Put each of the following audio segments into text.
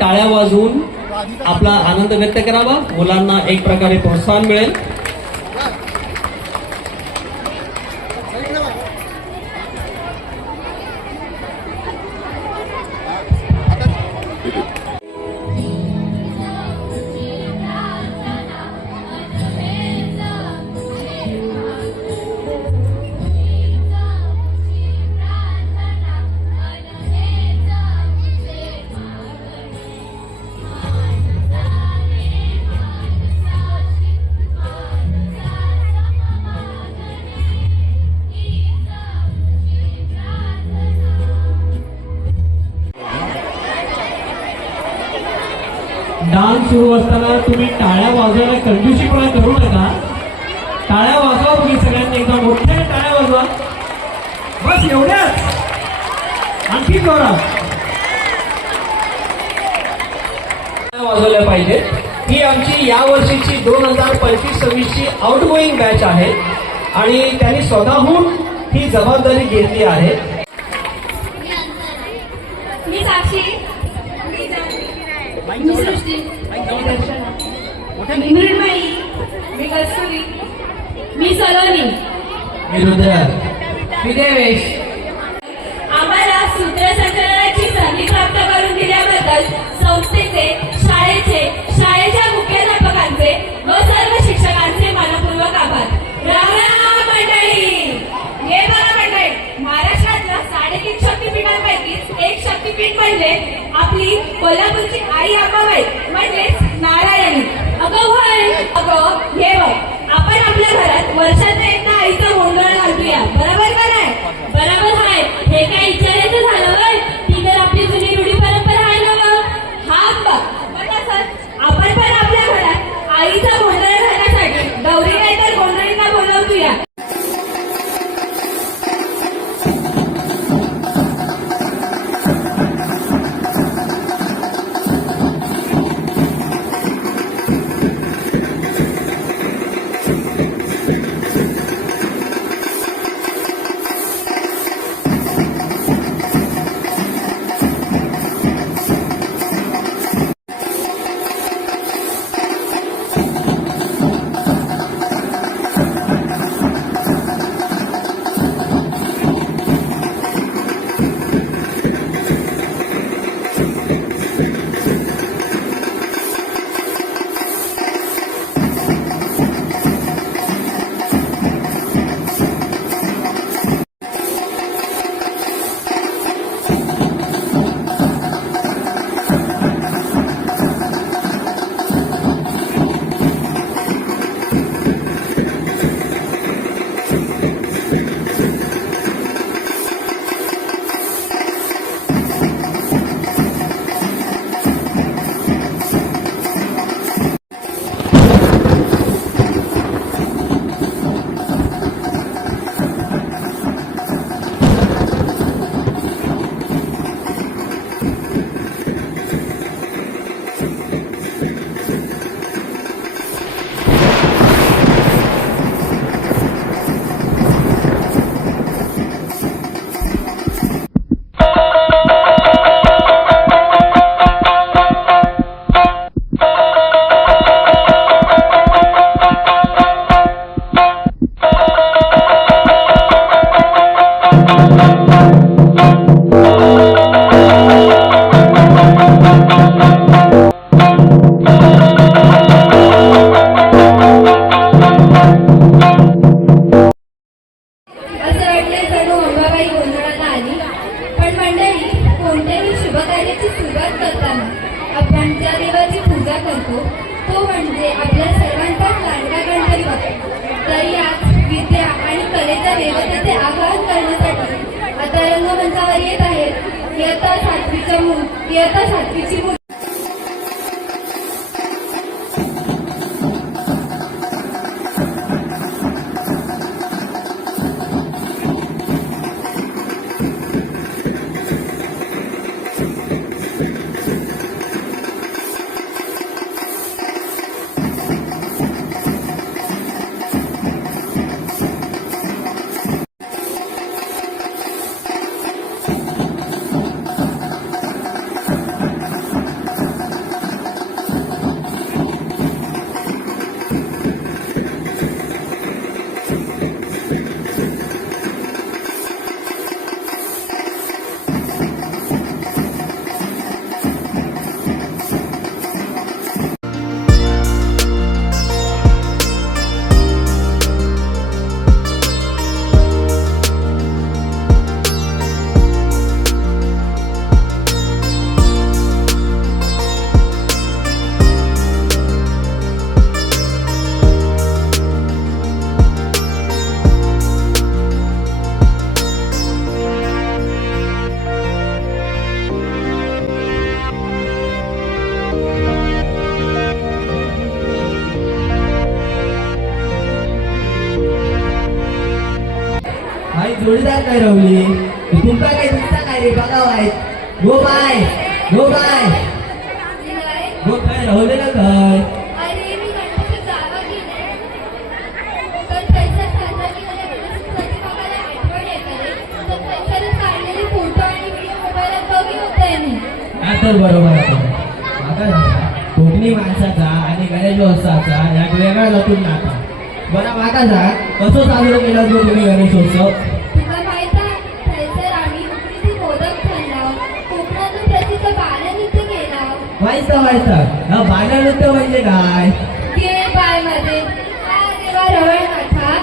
टाळ्या वाजवून आपला आनंद व्यक्त करावा, मुलांना एक प्रकारे प्रोत्साहन मिळेल. डान्स सुरू असताना तुम्ही टाळ्या वाजवायला कंजूसीपणा करू नका. टाळ्या वाजवा, तुम्ही सगळ्यांनी एकदा मोठ्या टाळ्या वाजवा. बस एवढ्याच, आणखी जोरात वाजवल्या पाहिजे. ही आमची या वर्षीची 2025-26ची आउटगोईंग बॅच आहे आणि त्यांनी स्वतःहून ही जबाबदारी घेतली आहे. मी साक्षी, मी सृष्टी, मी मृण्मयी, मी कस्तुरी, मी सलोनी, मी रुद्र, मी देवेश. आम्हाला सूत्रसंचालनाची संधी प्राप्त करून दिल्याबद्दल संस्थेचे, शाळेच्या मुख्याध्यापकांचे व सर्व शिक्षकांचे मनपूर्वक आभार. राम मंडळी, हे बघा मंडळी, महाराष्ट्रातल्या 3.5 शक्तिपीठांपैकी एक शक्तिपीठ म्हणजे आपली कोल्हापूरची आई अंबाबाई म्हणजेच नारायणी. अगं होय, अगं हे बघ, आपण आपल्या घरात वर्षात एकदा आईचा गोंधळ घालूया, बरोबर का नाही? बरोबर आहे. हे काय विचारायचं झालं होय? ती तर आपली जुनी रूढी परंपरा आहे ना मग. हा बघ, मग तसंच आपण पण आपल्या घरात आईचा गोंधळ घालण्यासाठी गौरी नाही तर गोंधळींना बोलवूया. इयत्ता 7वीची आई जोडीदार काय राहुली तुमचा काय दिसता काय रे बघा वाय गो बाय गो बाय गो काय राहुले ना काय अरे मी गणपतीत जागा गेले पण पैसा साजरा केलेल्या गणपतीसाठी बघायला आठवण येत आहे तर पैशाने काढलेले फोटो आणि व्हिडिओ मोबाईलात बघी होते मी हा तर बरोबर आहे आता कोकणी माणसाचा आणि गणेशोत्सवाचा यात वेगळा जातून नाता बरं माका सांग कसं साजरं केलं जो तुम्ही गणेशोत्सव तुला माहित आहे थैसर आम्ही उकडीचे मोदक खाल्ला कोकणातून प्रसिद्ध बालनृत्य केला माहित हा बालनृत्य म्हणजे काय गे बाय मध्ये देवा रवळनाथा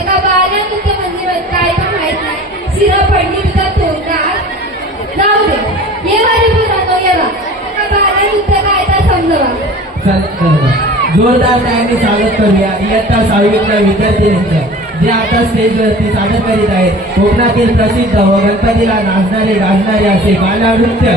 एका बालनृत्य म्हणजे काय तर माहित नाही शिरा पडली तुझा तोंडात जाऊ दे ये वारी पुरानो येवा एका बालनृत्य काय तर समजवा चल बरोबर जोरदार टाळ्यांनी स्वागत करूया इयत्ता 6वीतल्या विद्यार्थ्यांचं जे आता स्टेजवरती सादर करीत आहेत कोकणातील प्रसिद्ध व गणपतीला नाचणारे गाजणारे असे बालनृत्य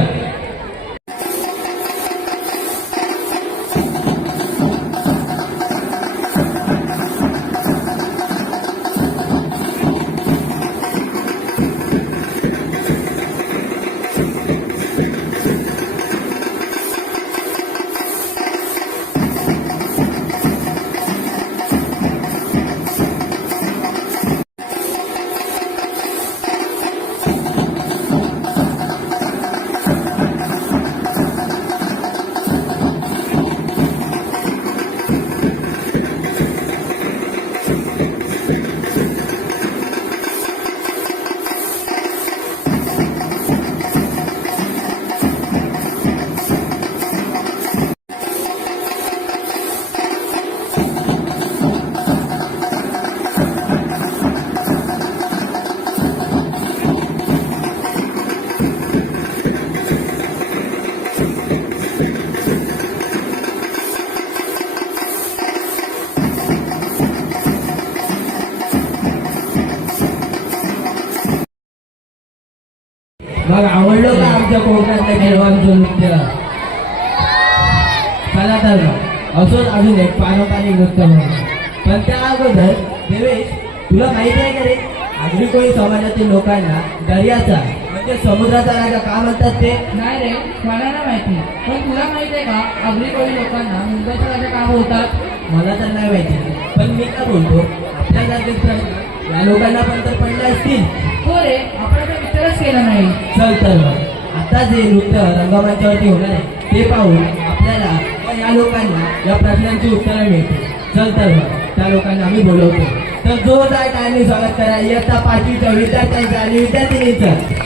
मग आवडलं का आमच्या कोकणातल्या खेळवांचं नृत्य चला तर मग असोच अजून एक पारंपरिक नृत्य म्हणून पण त्या अगोदर देवेश तुला माहिती आहे का रे आगरी कोळी समाजातील लोकांना दर्याचा म्हणजे समुद्राचा राजा का म्हणतात ते नाही रे मला नाही माहिती पण तुला माहिती आहे का आगरी कोळी लोकांना मुंबईचा राजा का बोलतात मला तर नाही माहिती पण मी का बोलतो आपल्या जागेत प्रश्न या लोकांना पण तर पडले असतील हो रे आपण तर विचारच केला नाही चल तर मग आता जे नृत्य रंगमंचावरती होणार आहे ते पाहून आपल्याला व या लोकांना या प्रश्नांची उत्तरं मिळतील चल तर मग त्या लोकांना आम्ही बोलवतो तर जोरदार टाळ्यांनी स्वागत करा इयत्ता 5वीच्या विद्यार्थ्यांचं आणि विद्यार्थिनीचं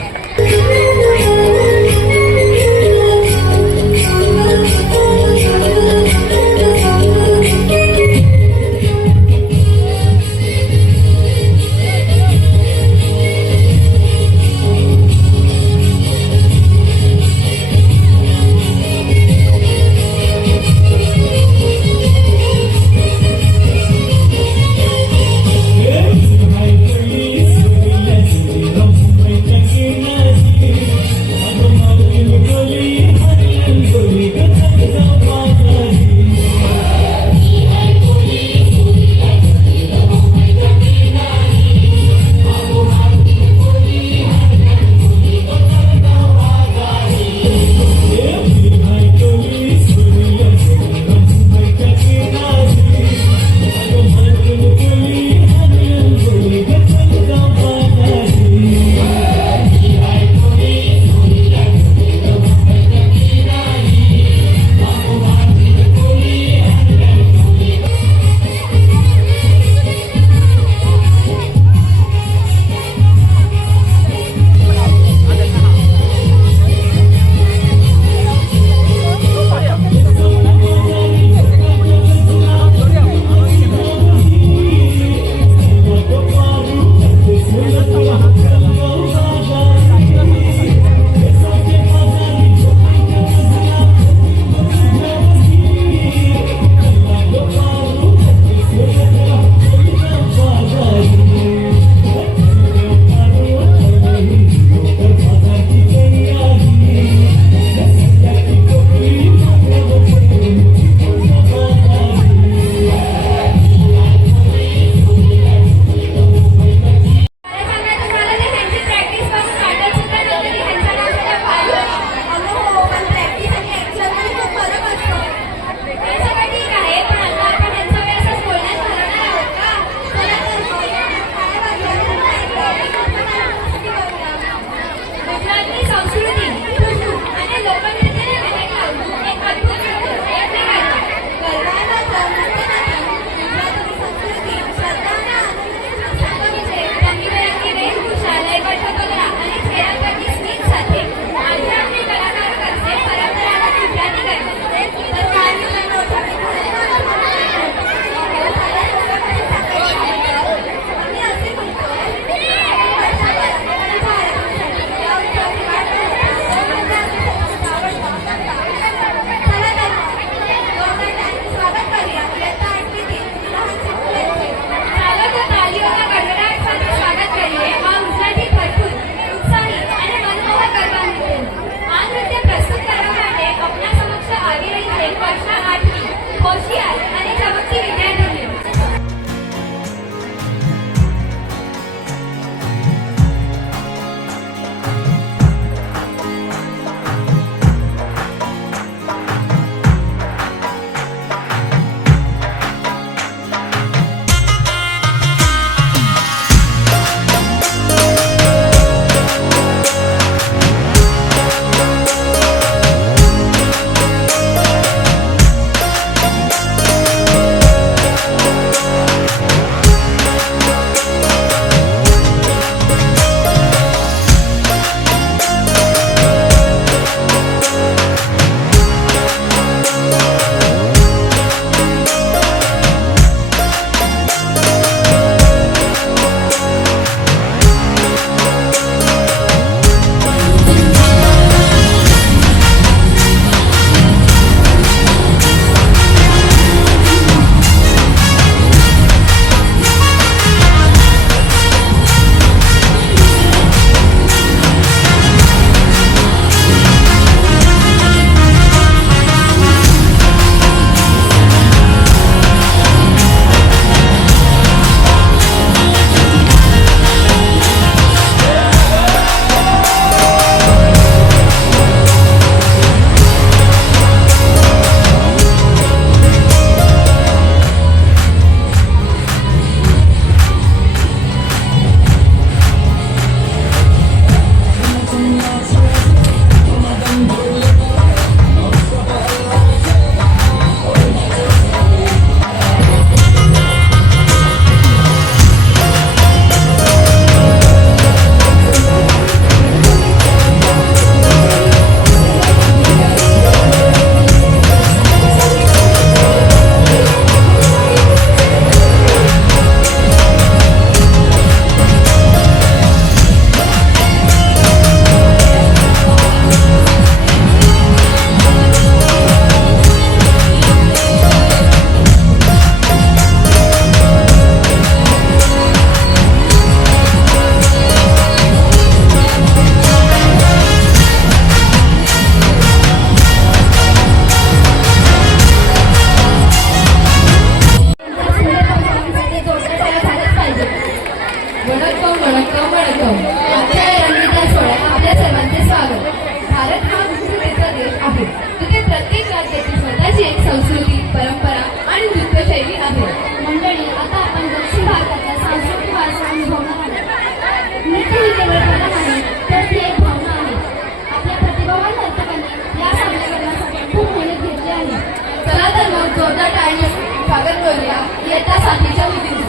वेलकम वेलकम. आजच्या या रंगीत सोहळ्यात आपल्या सर्वांचे स्वागत. भारत हा विविधतेचा देश आहे. तिथे प्रत्येक राज्याची स्वतःची एक संस्कृती, परंपरा आणि नृत्यशैली आहे. मंडळी, आता आपण दक्षिण भारताचा सांस्कृतिक वारसा अनुभवणार आहोत. नृत्य ही केवळ कला नाही, तर ती एक भावना आहे. आपल्या प्रतिभावान नर्तकांनी या सादरीकरणासाठी खूप मेहनत घेतली आहे. चला तर मग जोरदार टाळ्यांनी स्वागत करूया इयत्ता 7वीच्या मुलींचं.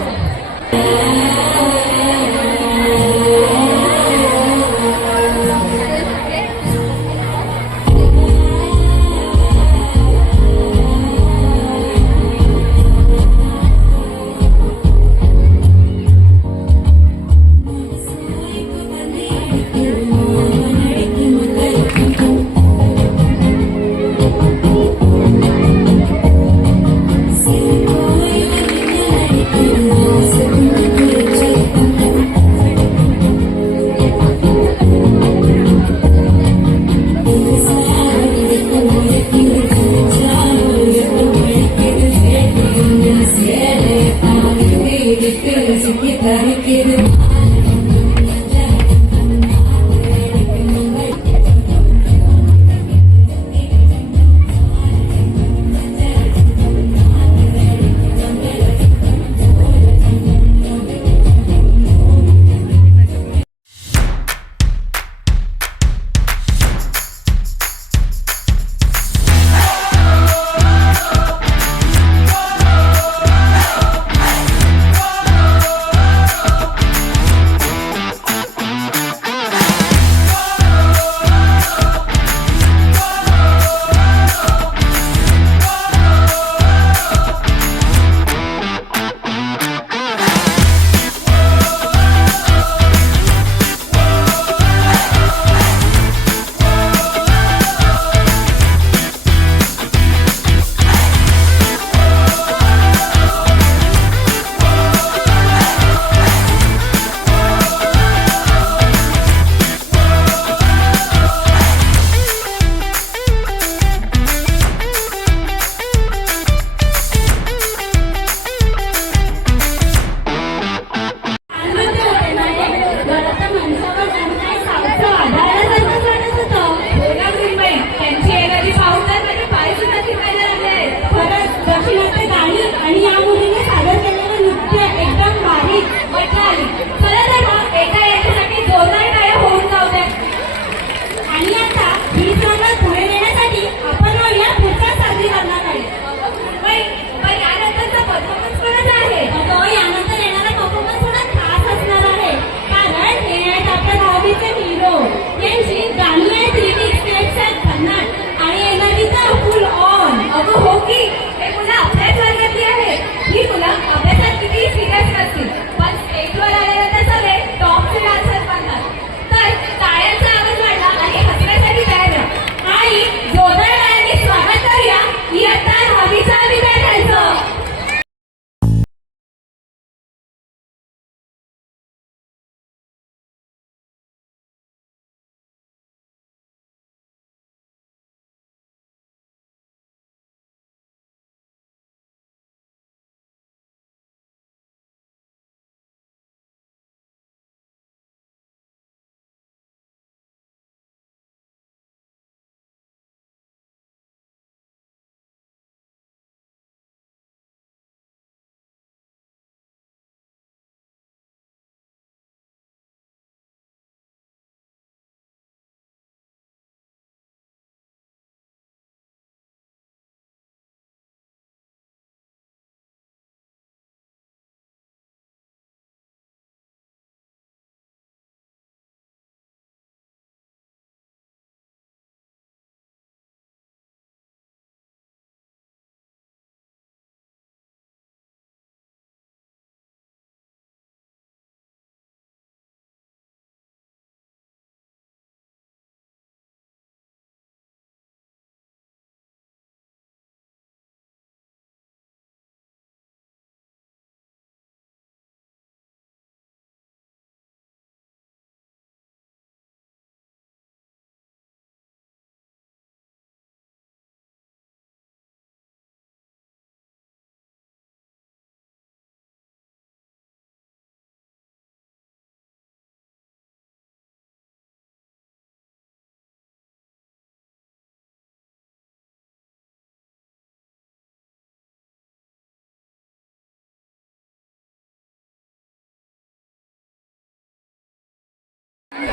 काय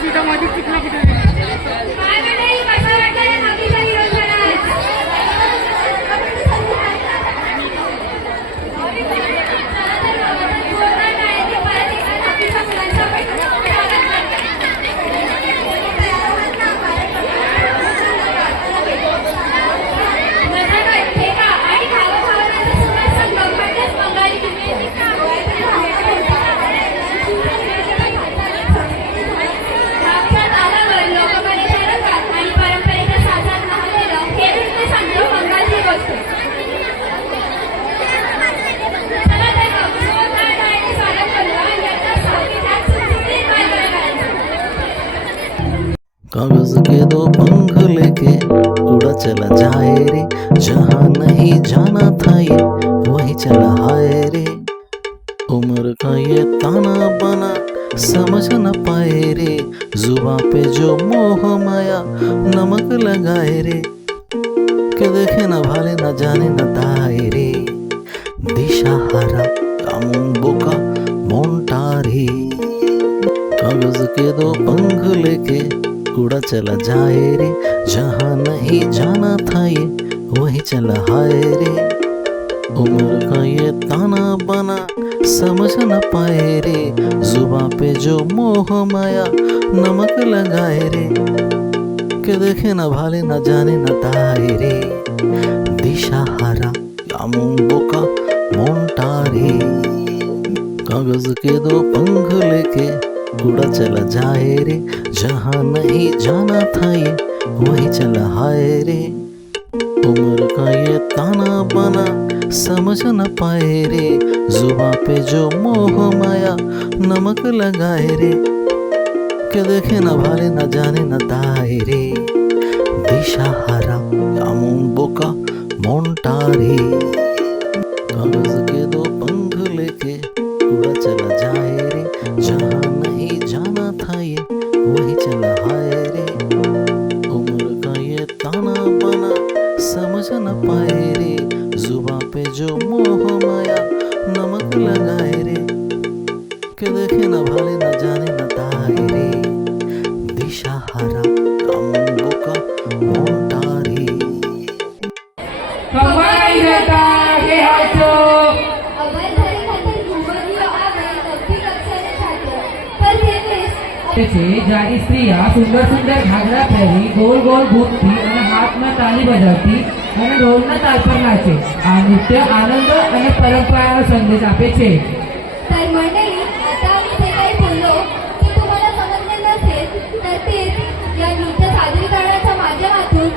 मंडळी, कसं वाटलं या नक्कीच्या निरोधनात? चला तर मग आता जोरदार टाळ्यांनी परत एकदा नक्कीच्या मुलांचं आपण स्वागत करूया. मजाक, फेका आणि खावाखावाचा सुंदर संगम म्हणजेच बंगाली किमया. आमच्या तालावर लोककलेच्या रंगात आणि परंपरेच्या साच्यात न्हालेलं हे नृत्य सांगतो बंगालची गोष्ट. चला तर मग जोरदार टाळ्यांनी स्वागत करूया यांच्या सहावीच्या सुटसुटीत बालकलाकारांचं. कागज के दो पंख लेके उड़ा चला जाए रे, जहाँ नहीं जाना था ये वही चला हाय रे। उम्र का ये ताना बाना समझ न पाए रे, जुबां पे जो मोह माया नमक लगाए रे। के देखे न भाले न जाने न दाए रे, दिशाहारा कामून बोका मोंटारी। कागज के दो पंख लेके उड़ा चला जाए रे, जहाँ नहीं जाना था ये वही चला हाय रे। उम्र का ये ताना बाना समझ न पाए रे, जुबां पे जो मोह माया नमक लगाए रे। के देखे न भाले न जाने न ताए रे, दिशाहारा कामून बोका मोंटारी। कागज के दो पंख लेके उड़ा चला जाए रे, जहाँ नहीं जाना था ये वही चला हाय रे। उम्र का ये ताना बाना समझ न पाए रे, जुबां पे जो मोह माया नमक लगाए रे। के देखे न भाले न जाने न दाए रे, दिशाहारा कामून बोका मोंटारी। कागज के दो पंख लेके उड़ा चला जाए रे, जहाँ नहीं जाना था ये वही चला हाय रे। उम्र का ये ताना बाना समझ न पाए रे, जुबां पे जो मोह माया नमक लगाए रे। के देखे न भाले न जाने न ताए रे, दिशाहारा कामून बोका मोंटारी। कमाई देता हे हातो अभय धरे खातर घुमरियो आवे नववी कक्षाने छात्र पर तेवेश त्याचे जागी स्त्रिया सुंदर सुंदर घागरा फेरी गोल गोल घुमती आणि हातમાં તાલી બજાવતી અને ઢોલના તાલ પર નાચે. આ નૃત્ય આનંદ અને પરંપરાનો સંદેશ આપે છે. तर मंडळी आता आम्ही जे काही बोललो ते तुम्हाला समजले नसेल तर तेच या नृत्य सादरीकरणाच्या माध्यमातून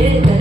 Yeah.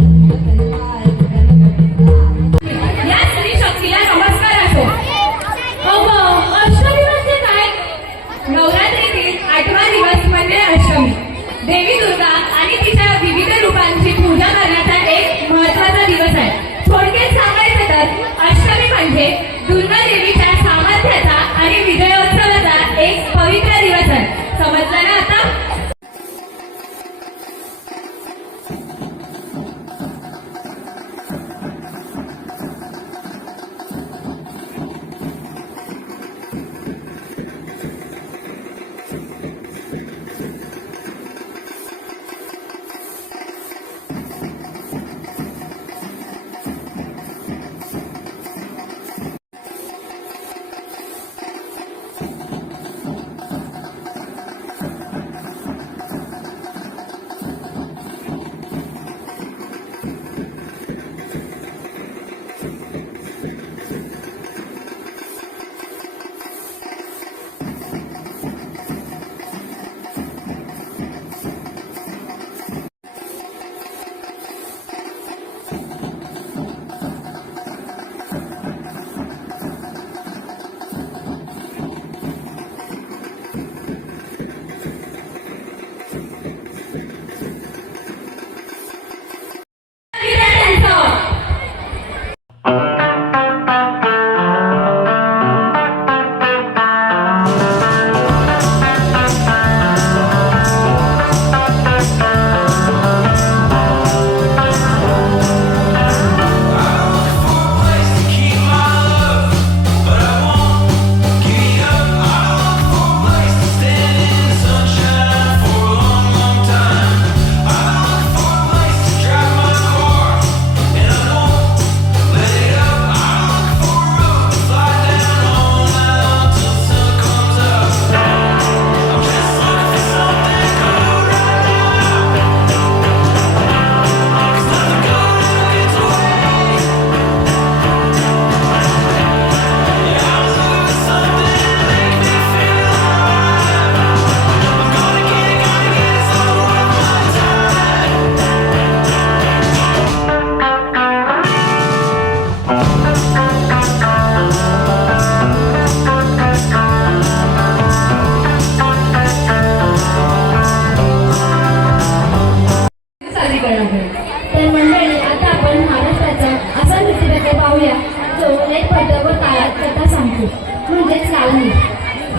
साजरी करण्यात आली. तर मंडळी आता आपण महाराष्ट्राचा असा नृत्यप्रकार पाहूया जो लयबद्ध व तालात कथा सांगतो म्हणजेच लावणी.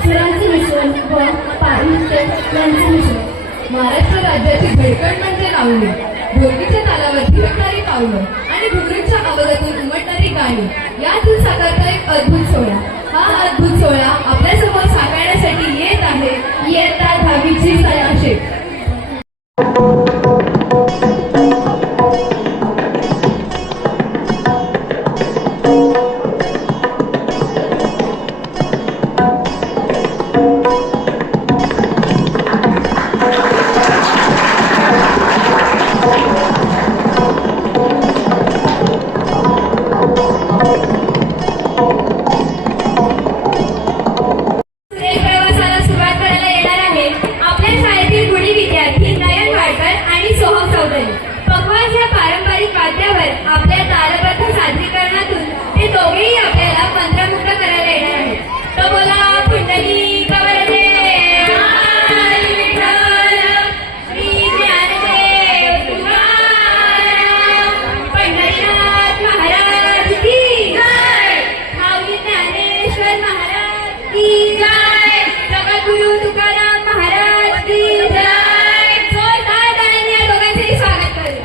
सुरांचे मिश्रण व नृत्य यांचे मिश्रण. महाराष्ट्र राज्याची धडकण म्हणजे लावणी. ढोलकीच्या तालावर थिरकणारी पावलं आणि घुगरीच्या आवाजातून उमटणारी गाणी यातून साकारता एक अद्भुत सोहळा. हा अद्भुत सोहळा आपल्यासमोर साकारण्यासाठी येत आहे इयत्ता 10वीची सया शेख. सुरेश प्रवासाला सुरुवात करायला येणार आहे आपल्या शाळेतील गुणी विद्यार्थी नयन वाडकर आणि सोहम चौधरी. पखवाज या पारंपरिक वाद्यावर आपल्या तालबद्ध सादरीकरणातून ते दोघेही आपल्याला मंत्रमुग्ध करायला येणार आहेत. तो बोला पुंडलिक वरदे हरी विठ्ठल श्री ज्ञानदेव तुकाराम पंढरीनाथ महाराज की जय. माऊली ज्ञानेश्वर महाराज की जय. जगद्गुरु तुकाराम महाराज की जय. जोरदार टाळ्यांनी या दोघांचेही स्वागत करू.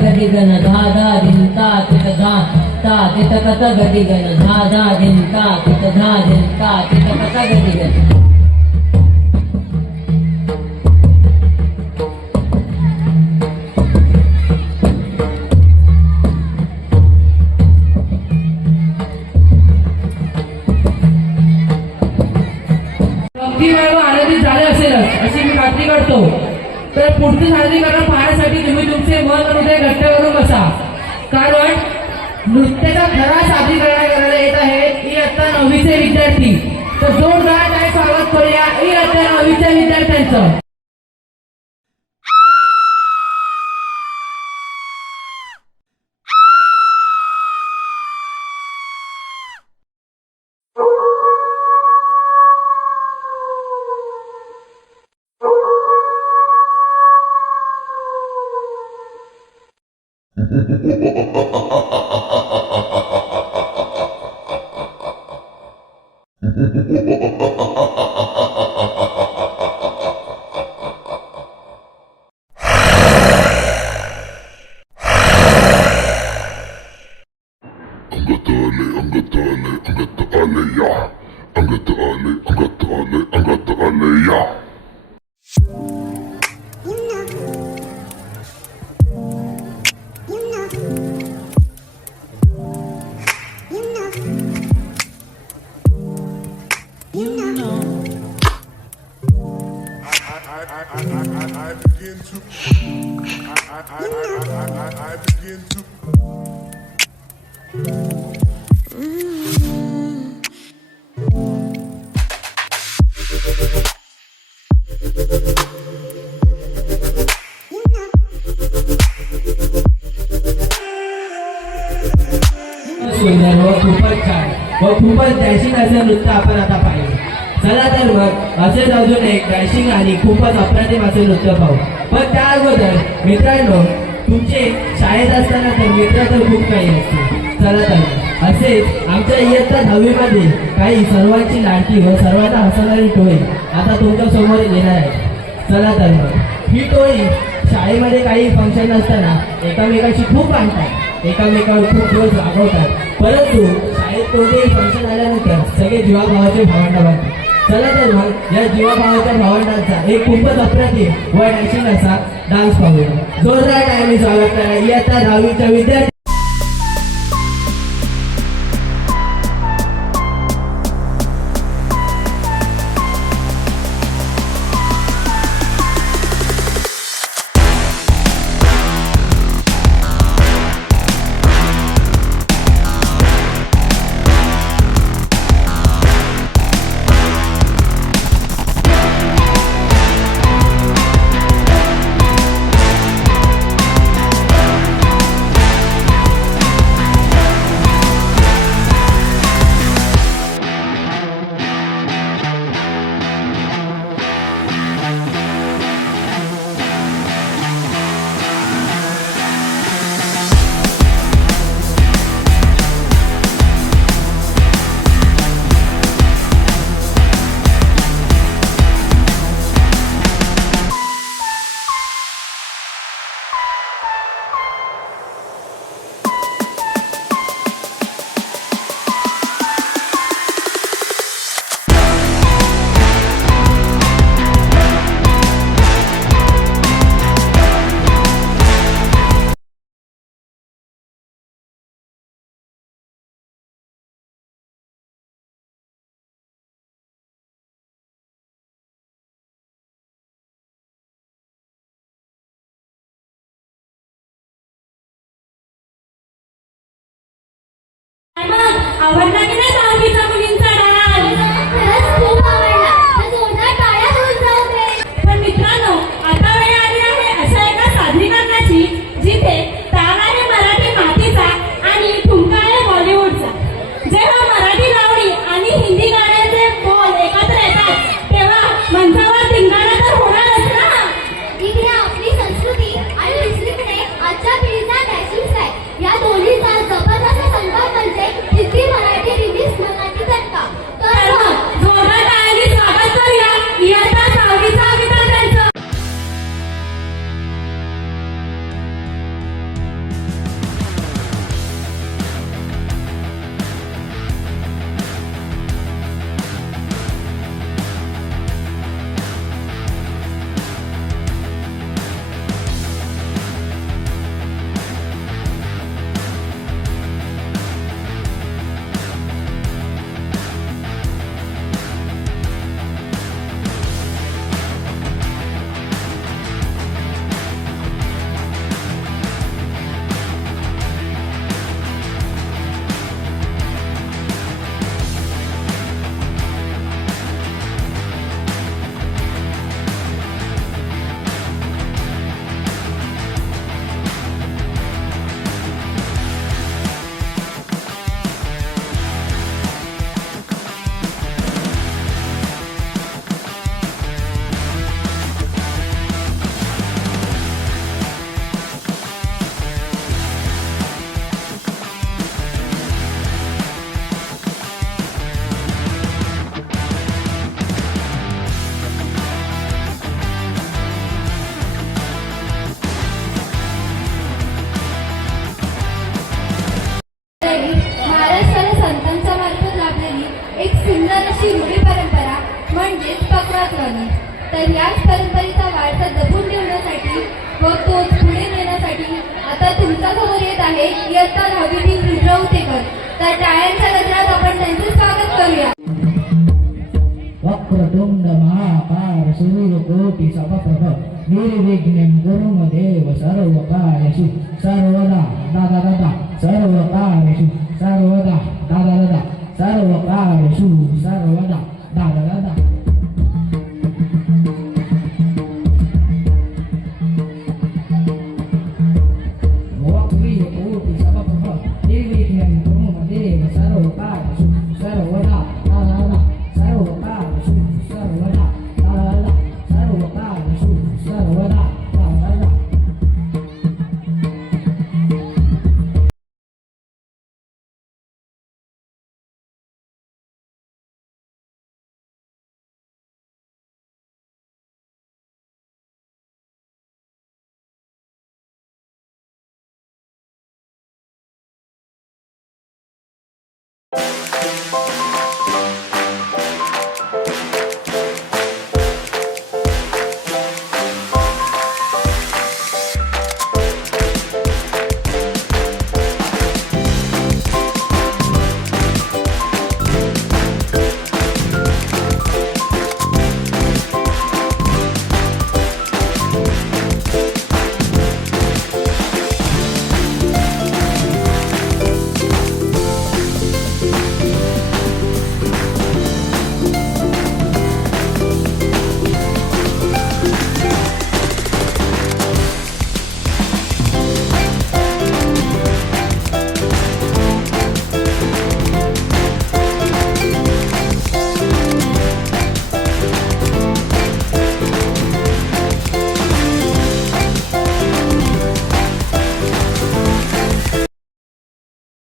गदिगण धादा दिंता चिटधा ता चिटकत गदिगण धादा दिंता चिटधा दिंता चिटकत गदिगण. अगदी वेळ आनंदित झाले असेलच अशी मी खात्री करतो. तर पुढचे सादरीकरण पाहण्यासाठी तुम्ही तुमचे मन आणि हृदय घट्ट करून बसा. कारण नृत्याचा खरा सादरीकरण करायला येत आहे इयत्ता 9वीचे विद्यार्थी. तर जोरदार काय स्वागत करूया इयत्ता 9वीच्या विद्यार्थ्यांचं. I begin to सुंदर व खूपच छान व खूपच डॅशिंग असं नृत्य आपण आता पाहिलं. चला तर मग असेच अजून एक डॅशिंग आणि खूपच अप्रतिम असे नृत्य पाहू. पण त्या अगोदर मित्रांनो, तुमचे शाळेत असताना तर मित्र तर खूप काही असते. चला तर असेच आमच्या इयत्ता 10वी मध्ये काही सर्वांची लाडकी व सर्वांना हसवणारी टोळी आता तुमच्या समोर येणार आहे. चला तर मग ही टोळी शाळेमध्ये काही फंक्शन असताना एकामेकाशी खूप आणतात, एकामेकावर खूप दिवस रागवतात, परंतु शाळेत कोणतेही फंक्शन आल्यानंतर सगळे जीवाभावाचे भावंड बनतात. चला तर मग या जीवाभावाच्या भावंडांचा एक खूपच अप्रतिम व डॅशिंग असा डान्स पाहूया. जोरदार टाइम स्वागत करा इयत्ता 10वीच्या विद्यार्थी. मग आवडला की नाही 10वीच्या मुलींचा डान्स? खरंच खूप आवडला. तर जोरदार टाळ्या होऊन जाऊ दे. पण मित्रांनो, आता वेळ आली आहे अशा एका सादरीकरणाची जिथे ताल आहे मराठी मातीचा आणि ठुमका आहे बॉलिवूडचा. जेव्हा मराठी लावणी आणि हिंदी गाण्याचे बोल एकत्र येतात तेव्हा मंचावर धिंगाणा तर होणारच ना. इकडे आपली संस्कृती आणि दुसरीकडे आजच्या पिढीचा डॅशिंग स्टाईल, या दोन्हीचा जबरदस्त संगम म्हणजे हिंदी मराठी रिमिक्स मराठी तडका. तर तर मग मग जोरदार टाळ्यांनी स्वागत करूया इयत्ता 6वीच्या विद्यार्थ्यांचं. महाराष्ट्राने संतांच्या मार्फत लाभलेली एक सुंदर अशी रूढी परंपरा म्हणजेच पखवाजवानी. तर याच परंपरेचा वारसा जपून ठेवण्यासाठी व तो पुढे नेण्यासाठी आता तुमच्या समोर येत आहे इयत्ता 10वीतील रुद्र उतेकर. तर टाळ्यांच्या गजरात आपण त्यांचे स्वागत करूया. वक्रतुंड महाकाय सूर्यकोटि सपप्रभ निर्विघ्नं कुरु मदेव सर्वकार्येषु सर्वदा दादा दादा सर्वकार्येषु सर्वदा दादा दादा सर्वकार्येषु सर्वदा दादा दादा